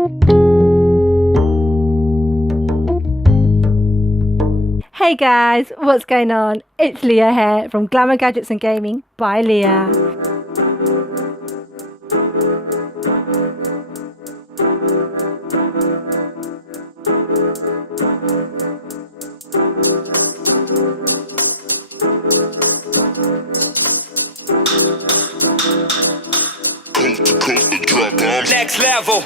Hey guys, what's going on? It's Leah here from Glamour Gadgets and Gaming by Leah. Next level.